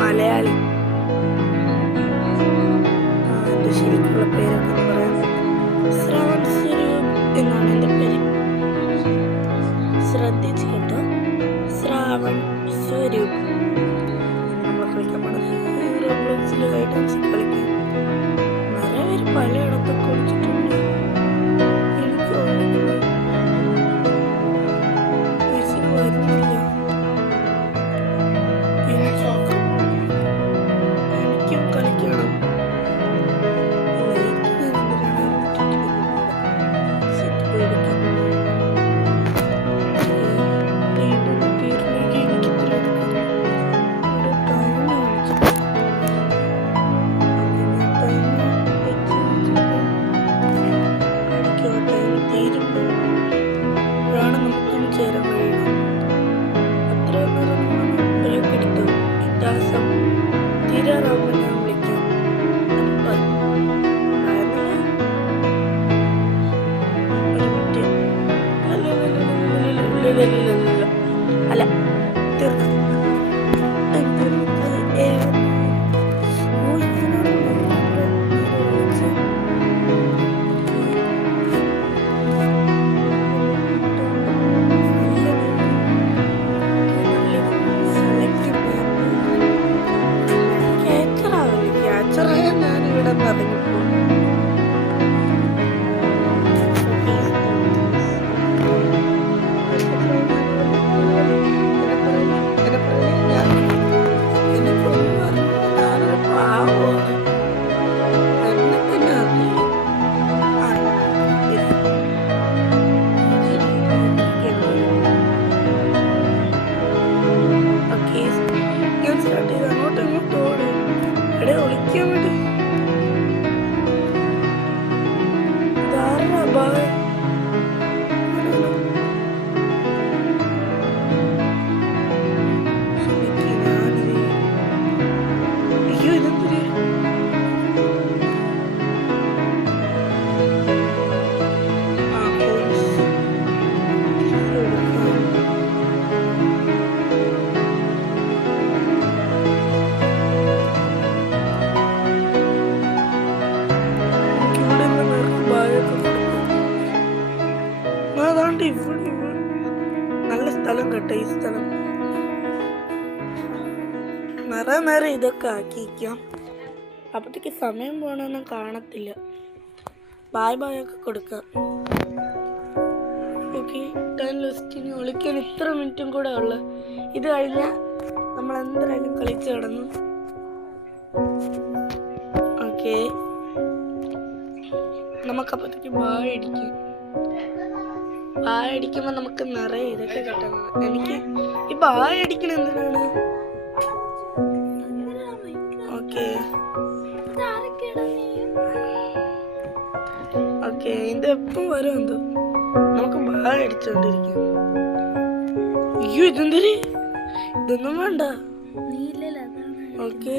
മലയാളി. എൻ്റെ ശരിക്കുള്ള പേരൊക്കെ പറയാം. ശ്രാവൺ സ്വരൂപ് എന്നാണ് എൻ്റെ പേര്. ശ്രദ്ധിച്ച് കേട്ടോ, ശ്രാവൺ സ്വരൂപ്. നമ്മൾ കളിക്കാൻ പോകുന്നത് റോബ്ലോക്സിൽ ഹൈഡ് ആൻഡ് സീക്ക് കളിക്കും. നിറയെ പേര് പലയിടത്തൊക്കെ കളിച്ചിട്ടുണ്ട്. എനിക്ക് വരുന്നില്ല. എനിക്കും കളിക്കണം. അല്ല തീർന്നു. ക്യാച്ചറായ ഞാനിവിടെ പറഞ്ഞിപ്പോ അങ്ങോട്ടും ഇങ്ങോട്ടും ഓട്. എവിടെ ഒളിക്കാൻ വേണ്ടി ധാരണ ബായ്. അയ്യോ ഇതെന്തിരി നല്ല സ്ഥലം കേട്ടോ ഈ സ്ഥലം. നിറയെ ഇതൊക്കെ ആക്കിയിരിക്കാം. അപ്പത്തേക്ക് സമയം പോകണമെന്നും കാണത്തില്ല. ബായ് ബായ് ഒക്കെ കൊടുക്കാം. ഓക്കെ, ടൈം ലിസ്റ്റിന് വിളിക്കാൻ ഇത്ര മിനിറ്റും കൂടെ ഉള്ളു. ഇത് കഴിഞ്ഞാൽ നമ്മൾ എന്തായാലും കളിച്ച് കിടന്നു. ഓക്കെ, നമുക്കപ്പത്തേക്ക് ബായ് അടിക്കും. ബായ് അടിക്കുമ്പോൾ നമുക്ക് നിറയെ ഇതൊക്കെ കിട്ടണം. എനിക്ക് ഈ ബായ് അടിക്കണ എന്തിനാണ്? ഓക്കെ ഓക്കെ, ഇത് എപ്പം വരും എന്തോ. നമുക്ക് ബായ് അടിച്ചോണ്ടിരിക്കും. അയ്യോ ഇതെന്തിരി, ഇതൊന്നും വേണ്ട. ഓക്കെ,